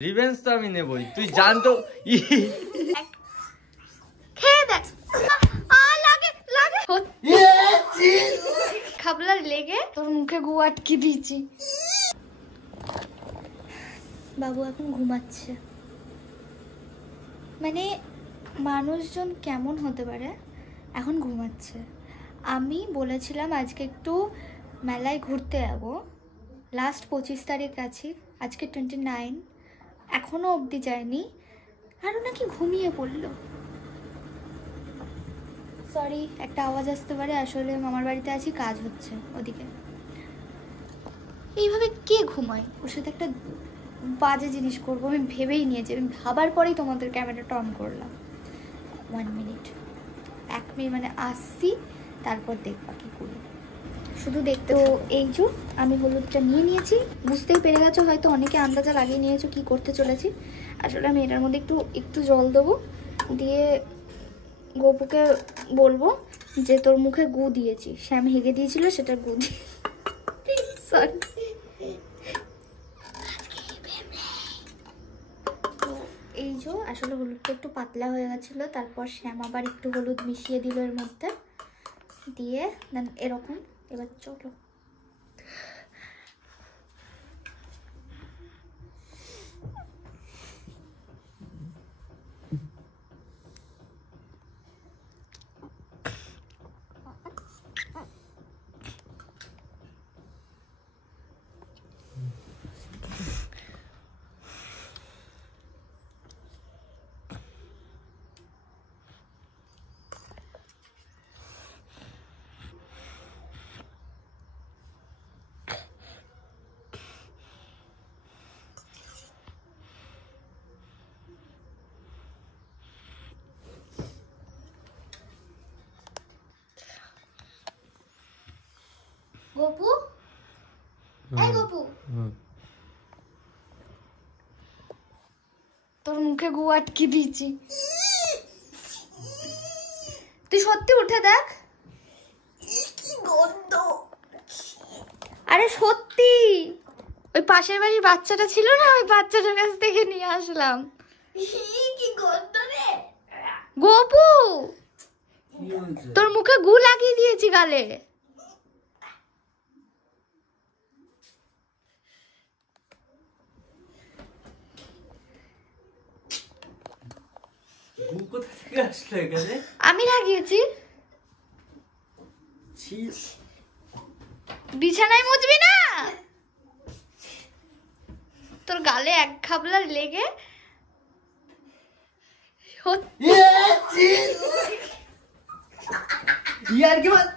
Revenge তো আমি নেবই, তুই জান তো। খেয়ে দেখ, খাবলার লেগে তোর মুখে গু আটকে দিয়েছি। বাবু এখন ঘুমাচ্ছে। মানে মানুষজন কেমন হতে পারে, এখন ঘুমাচ্ছে। আমি বলেছিলাম আজকে একটু মেলায় ঘুরতে যাবো, লাস্ট 25 তারিখ আছি, আজকে 29, এখনো অবধি যায়নি, আরও নাকি ঘুমিয়ে পড়লো। সরি, একটা আওয়াজ আসতে পারে, আসলে মামার বাড়িতে আছি, কাজ হচ্ছে ওদিকে। এইভাবে কে ঘুমায়? ওর সাথে একটা বাজে জিনিস করবো আমি ভেবেই নিয়েছি, আমি ভাবার পরেই তোমাদের ক্যামেরাটা অন করলাম। 1 মিনিট, 1 মিনিট মানে আসছি, তারপর দেখবা কি করি, শুধু দেখতে। তো এই যে আমি হলুদটা নিয়ে নিয়েছি, বুঝতেই পেরে গেছো হয়তো, অনেকে আন্দাজা লাগিয়ে নিয়েছো কি করতে চলেছি। আসলে আমি এটার মধ্যে একটু জল দেবো, দিয়ে গোপুকে বলবো যে তোর মুখে গু দিয়েছি, শ্যাম হেগে দিয়েছিল সেটা গু দিয়ে। সরি, তো এই যে আসলে হলুদটা একটু পাতলা হয়ে গেছিলো, তারপর শ্যাম আবার একটু হলুদ মিশিয়ে দিল এর মধ্যে, দিয়ে এরকম। এবার চলো গোপু, এই গোপু, তোর মুখে গু আটকে দিয়েছি, তুই সত্যি উঠে দেখ। কি গন্ধ! আরে সত্যি, ওই পাশের বাড়ির বাচ্চাটা ছিল না, ওই বাচ্চাটার কাছ থেকে নিয়ে আসলাম। কি গন্ধ রে গোপু, তোর মুখে গু লাগিয়ে দিয়েছি গালে। আমি লাগিয়েছি। বিছানায় মুছবি না, তোর গালে এক খাবলার লেগে। ইয়ার কি বাত,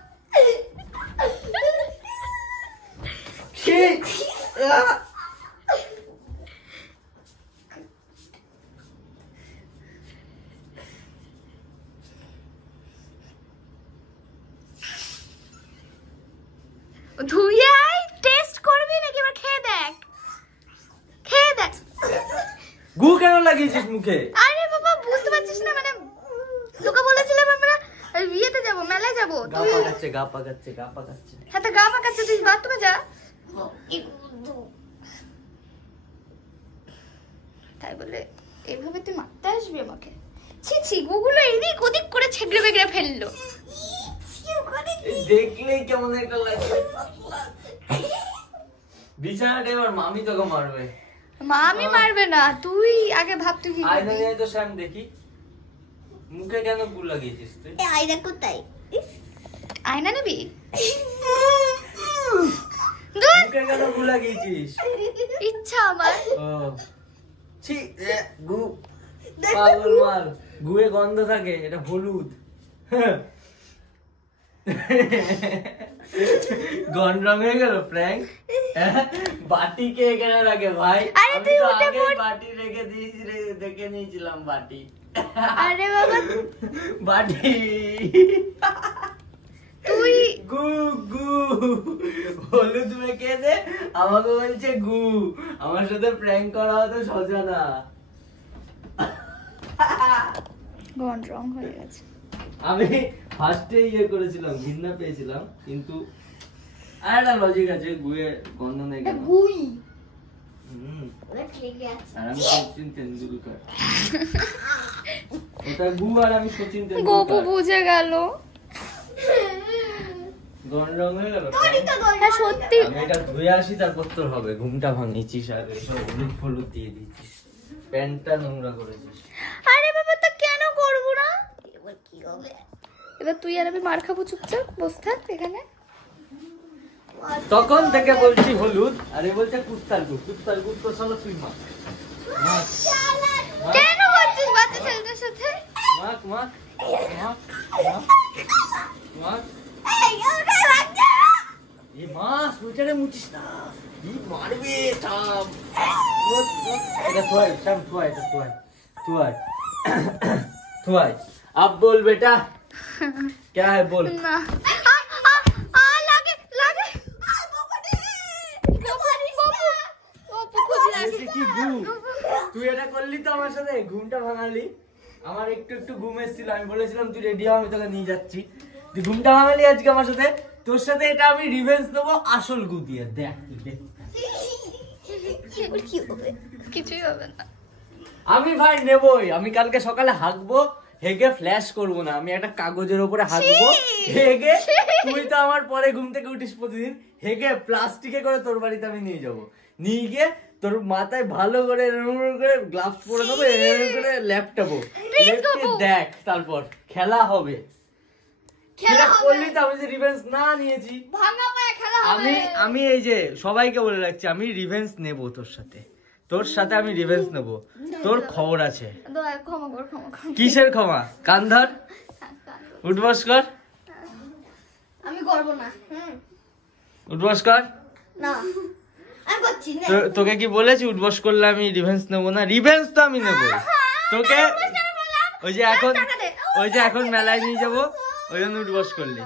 ধুয়ে আয়, টেস্ট করবি নাকি? এবার খেয়ে দেখ, খেয়ে দেখ। গু কেন লাগিয়েছিস মুখে? আরে বাবা বুঝতে পারছিস না, মানে তোকে বলেছিলাম আমরা বিয়েতে যাব, মেলায় যাব, তুই গা পাকাচ্ছে। হ্যাঁ তো গা পাকাচ্ছে, তুই বাথরুমে যা। তাই বলে এভাবে তুই মারতে আসবি আমাকে? ছি ছি, গুগুলো এদিক ওদিক করে ছেগড়ে বেগড়ে ফেললো, দেখলেই কেমন একটা লাগে। বিছানাটা এবার মামি তোকে মারবে। মামি মারবে না, তুই আগে ভাব তুই কি আয়না করবি। নিয়ে তো শ্যাম দেখি, মুখে কেন গু লাগিয়েছিস তুই? আয়না কোথায়? আয়না নিবি? মুখে কেন গু লাগিয়েছিস? ইচ্ছা আমার। ও ছি, গু পাগল মাল, গুয়ে গন্ধ থাকে, এটা হলুদ। গন রং হয়ে গেল প্র্যাঙ্ক। বাটি কে এখানে রাখে ভাই? আরে তুই উঠে পড়, বাটি রেখে দিয়েছি, দেখে নিয়েছিলাম বাটি। আরে বাবা বাটি, তুই গু গু হলুদ মেখে দে, আমাকে বলছে গু। আমার সাথে প্র্যাঙ্ক করা হতো সোজা না। গন রং হয়ে গেছে। আমি ফার্স্টে ইয়ে করেছিলাম, ঘৃণা পেয়েছিলাম, কিন্তু আর একটা লজিক আছে, গুয়ে গন্ধ নেই কেন? গুই আর আমি সচিন তেন্ডুলকার। ওটা গু আর আমি সচিন তেন্ডুলকার। গোপু বুঝে গেল। গন্ডং হয়ে গেল। হ্যাঁ সত্যি। আমি এটা ধুয়ে আসি তারপর তোর হবে। ঘুমটা ভাঙিয়েছিস আর এসব হলুদ ফলুদ দিয়ে দিয়েছিস। প্যান্টটা নোংরা করেছিস। আরে বাবা তা কেন করব না? এবার কি হবে? এবার তুই আর আমি মার খাবো, চুপচাপ বস থাক এখানে। তখন থেকে বলছি হলুদ আর এ বলছে কুত্তার গু। কুত্তার গু তো চলো তুই মাখ। কেন করছিস বাচ্চা ছেলেটার সাথে? মাখ মাখ মাখ মাখ। এই মা সুইটারে মুছিস না। ই মারবে চাপ। এটা তুই শাম তুই এটা তুই তুই তুই अब बोल बेटा क्या है बोल না লাগে লাগে ऐसे की घू তুই এটা করলি তো আমার সাথে ঘুমটা ভাঙালি আমার একটু একটু ঘুম এসেছিল আমি বলেছিলাম তুই রেডি হ আমি তোকে নিয়ে যাচ্ছি তুই ঘুমটা ভাঙালি আজকে আমার সাথে তোর সাথে এটা আমি রিভেঞ্জ দেব আসল গু দিয়ে দেখ দেখ কি হবে কিছুই হবে না আমি ভাই নেবই আমি কালকে সকালে হাঁকবো হেগে ফ্ল্যাশ করব না আমি একটা কাগজের উপরে হাঁকবো হেগে তুই তো আমার পরে ঘুম থেকে উঠিস প্রতিদিন হেগে প্লাস্টিকে করে তোর বাড়িতে আমি নিয়ে যাব নিয়ে গিয়ে তোর মাথায় ভালো করে গ্লাভস পরে নেবো এরকম করে ল্যাপটপও দেখ তারপর খেলা হবে খেলা করলি তো আমি যে রিভেঞ্জ না নিয়েছি ভাঙা পায়ে খেলা হবে আমি এই যে সবাইকে বলে রাখছি আমি রিভেঞ্জ নেব তোর সাথে আমি রিভেঞ্জ নেব তোর খবর আছে ক্ষমা কর কিসের ক্ষমা কান ধর উঠবস কর আমি করব না উঠবস কর না আমি করছি না তোকে কি বলেছি উঠবস করলে আমি রিভেঞ্জ নেব না রিভেঞ্জ তো আমি নেব তোকে ওই যে এখন মেলায় নিয়ে যাব ওই জন্য উঠবস করলি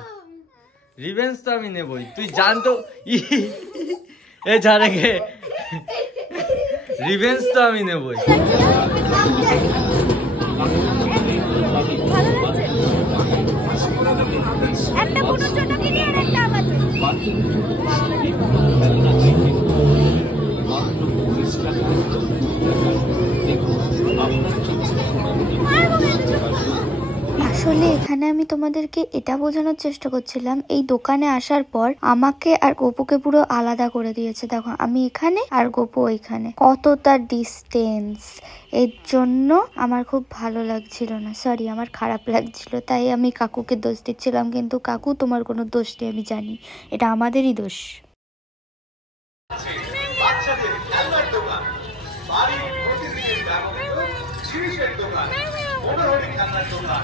রিভেঞ্জ তো আমি নেবই তুই জান তো এ ঝাড়ে গে রিভেঞ্জ তো আমি নেবই একটা কোনোর জন্য কিনি আর একটা আমার আসলে এখানে আমি তোমাদেরকে এটা বোঝানোর চেষ্টা করছিলাম এই দোকানে আসার পর আমাকে আর গোপুকে পুরো আলাদা করে দিয়েছে দেখো আমি এখানে আর গোপু ওইখানে কতটা ডিস্টেন্স এর জন্য আমার খুব ভালো লাগছিল না সরি আমার খারাপ লাগছিল তাই আমি কাকুকে দোষ দিচ্ছিলাম কিন্তু কাকু তোমার কোনো দোষ নেই আমি জানি এটা আমাদেরই দোষ বাচ্চাদের খেলনার দোকান বাড়ির প্রতিদিনের ব্যবহৃত জিনিসের দোকান মনোহরি খেলনার দোকান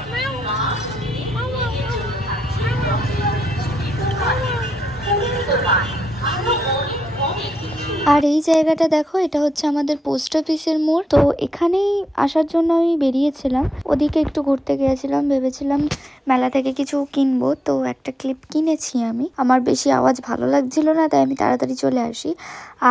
আর এই জায়গাটা দেখো এটা হচ্ছে আমাদের পোস্ট অফিসের মোড় তো এখানেই আসার জন্য আমি বেরিয়েছিলাম ওদিকে একটু ঘুরতে গিয়েছিলাম ভেবেছিলাম মেলা থেকে কিছু কিনবো তো একটা ক্লিপ কিনেছি আমি আমার বেশি আওয়াজ ভালো লাগছিল না তাই আমি তাড়াতাড়ি চলে আসি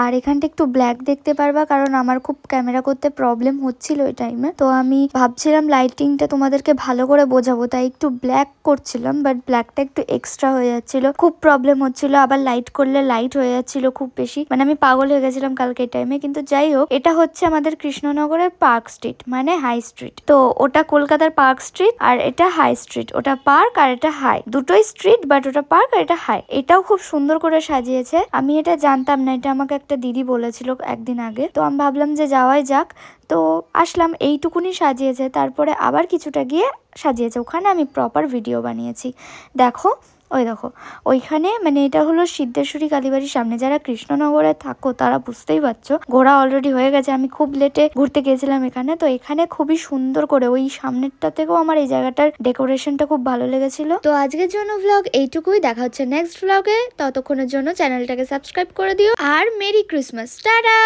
আর এখানটা একটু ব্ল্যাক দেখতে পারবা কারণ আমার খুব ক্যামেরা করতে প্রবলেম হচ্ছিল ওই টাইমে তো আমি ভাবছিলাম লাইটিংটা তোমাদেরকে ভালো করে বোঝাবো তাই একটু ব্ল্যাক করছিলাম বাট ব্ল্যাকটা একটু এক্সট্রা হয়ে যাচ্ছিল খুব প্রবলেম হচ্ছিল আবার লাইট করলে লাইট হয়ে যাচ্ছিল খুব বেশি মানে আমি পাগল হয়ে গেছিলাম কালকে টাইমে কিন্তু যাই হোক এটা হচ্ছে আমাদের কৃষ্ণনগরের পার্ক স্ট্রিট মানে হাই স্ট্রিট তো ওটা কলকাতার পার্ক স্ট্রিট আর এটা হাই স্ট্রিট ওটা পার্ক আর এটা হাই দুটোই স্ট্রিট বাট ওটা পার্ক আর এটা হাই এটাও খুব সুন্দর করে সাজিয়েছে আমি এটা জানতাম না এটা আমাকে একটা দিদি বলেছিল একদিন আগে তো আমি ভাবলাম যে যাওয়াই যাক তো আসলাম এইটুকুনি সাজিয়েছে তারপরে আবার কিছুটা গিয়ে সাজিয়েছে ওখানে আমি প্রপার ভিডিও বানিয়েছি দেখো ওই দেখো ওইখানে মানে এটা হলো সিদ্ধেশ্বরী কালীবাড়ির সামনে যারা কৃষ্ণনগরে থাকো তারা বুঝতেই পারছো ঘোরা অলরেডি হয়ে গেছে আমি খুব লেটে ঘুরতে গিয়েছিলাম এখানে তো এখানে খুবই সুন্দর করে ওই সামনেরটা থেকেও আমার এই জায়গাটার ডেকোরেশনটা খুব ভালো লেগেছিল তো আজকের জন্য ভ্লগ এইটুকুই দেখা হচ্ছে নেক্সট ভ্লগে ততক্ষণের জন্য চ্যানেলটাকে সাবস্ক্রাইব করে দিও আর মেরি ক্রিসমাস টাটা।